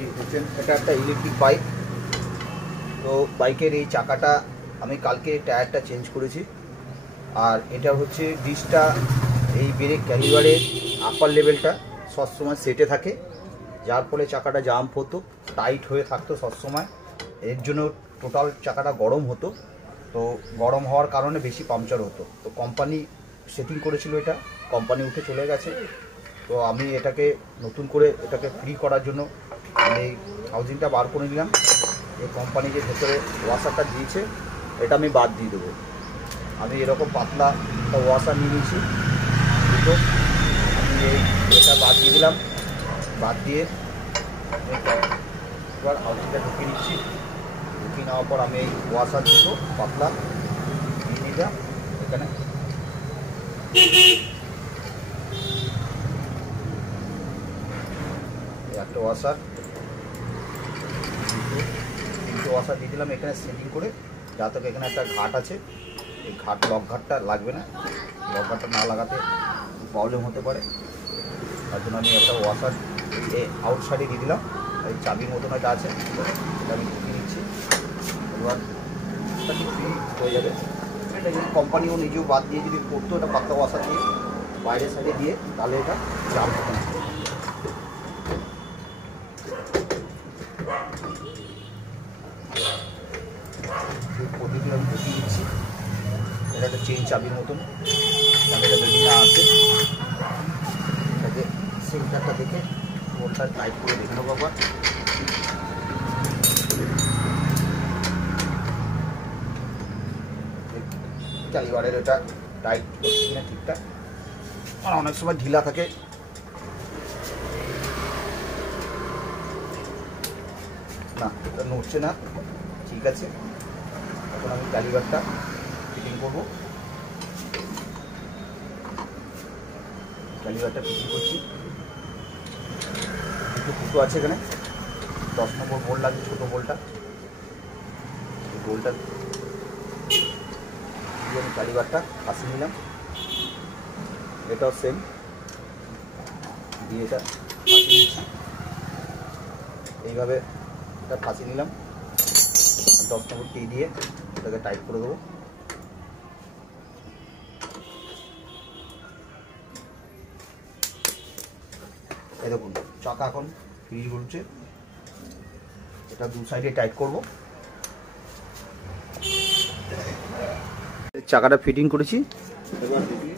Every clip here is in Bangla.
এই দেখছেন এটা একটা ইলেকট্রিক বাইক। তো বাইকের এই চাকাটা আমি কালকে টায়ারটা চেঞ্জ করেছি। আর এটা হচ্ছে ডিসটা, এই ব্রেক ক্যালিবারের আপার লেভেলটা সবসময় সেটে থাকে, যার ফলে চাকাটা জাম্প হতো, টাইট হয়ে থাকতো সবসময়। এর জন্য টোটাল চাকাটা গরম হতো। তো গরম হওয়ার কারণে বেশি পাংচার হতো। তো কোম্পানি সেটিং করেছিল, এটা কোম্পানি উঠে চলে গেছে। তো আমি এটাকে নতুন করে এটাকে ফ্রি করার জন্য আমি এই হাউজিংটা বার করে নিলাম। এই কোম্পানি যে ভেতরে ওয়াশারটা দিয়েছে এটা আমি বাদ দিয়ে দেবো। আমি এরকম পাতলা একটা ওয়াশার নিয়ে নিয়েছি দুটো, আমি এটা বাদ দিয়ে দিলাম। বাদ দিয়ে এবার হাউজিংটা ঢুকিয়ে নিচ্ছি। ঢুকিয়ে নেওয়ার পর আমি এই ওয়াশার দুটো পাতলা নিয়ে নিলাম এখানে। একটা ওয়াশার, তিনটে ওয়াশার দিয়ে দিলাম এখানে সেটিং করে, যাতে এখানে একটা ঘাট আছে, এই লক ঘাটটা লাগবে না। লক ঘাটটা না লাগাতে প্রবলেম হতে পারে, তার জন্য আমি একটা ওয়াশার আউট সাইডে দিয়ে দিলাম। এই চাবির মতন একটা আছে, এটা আমি ঢুকিয়ে নিচ্ছি। এবার এটা ঠিক ফ্রি হয়ে যাবে। এটা যদি কোম্পানিও নিজেও বাদ দিয়ে যদি করতো, এটা পাতলা ওয়াশার দিয়ে বাইরের সাইডে দিয়ে, তাহলে এটা জাম হতো না। পদ্ধতি আমি ঢুকিয়ে দিচ্ছি। এটা একটা চেইন চাবির মতন, চাবিটা যদি না আসে এটাকে সেন্টারটা দেখে বোল্টটা টাইট করে দেখে নেবো আবার। ক্যালিবারের এটা টাইট করছি না ঠিকঠাক, আর অনেক সময় ঢিলা থাকে। না, এটা নড়ছে না, ঠিক আছে। এখন আমি ক্যালিবারটা ফিটিং করবো। ক্যালিবারটা ফিটিং করছি। দুটো ফুটো আছে এখানে, 10 নম্বর বোল্ট লাগবে, ছোটো বোল্টটা। এই বোল্টটা আমি ক্যালিবারটা ফাঁসিয়ে নিলাম। এটাও সেম দিয়ে এটা ফাঁসিয়ে নিচ্ছি। এইভাবে এটা ফাঁসিয়ে নিলাম। 10 নম্বর টি দিয়ে এটাকে টাইট করে দেবো। এই দেখুন চাকা এখন ফ্রি ঘুরছে। এটা দু সাইডে টাইট করব। চাকাটা ফিটিং করেছি, এবার দেখি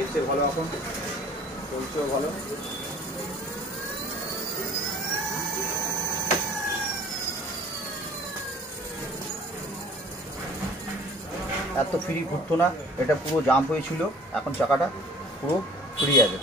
এসে ভালো, এখন চলছেও ভালো। এত ফ্রি ঘুরতো না, এটা পুরো জাম্প হয়েছিল, এখন চাকাটা পুরো ফ্রি আছে।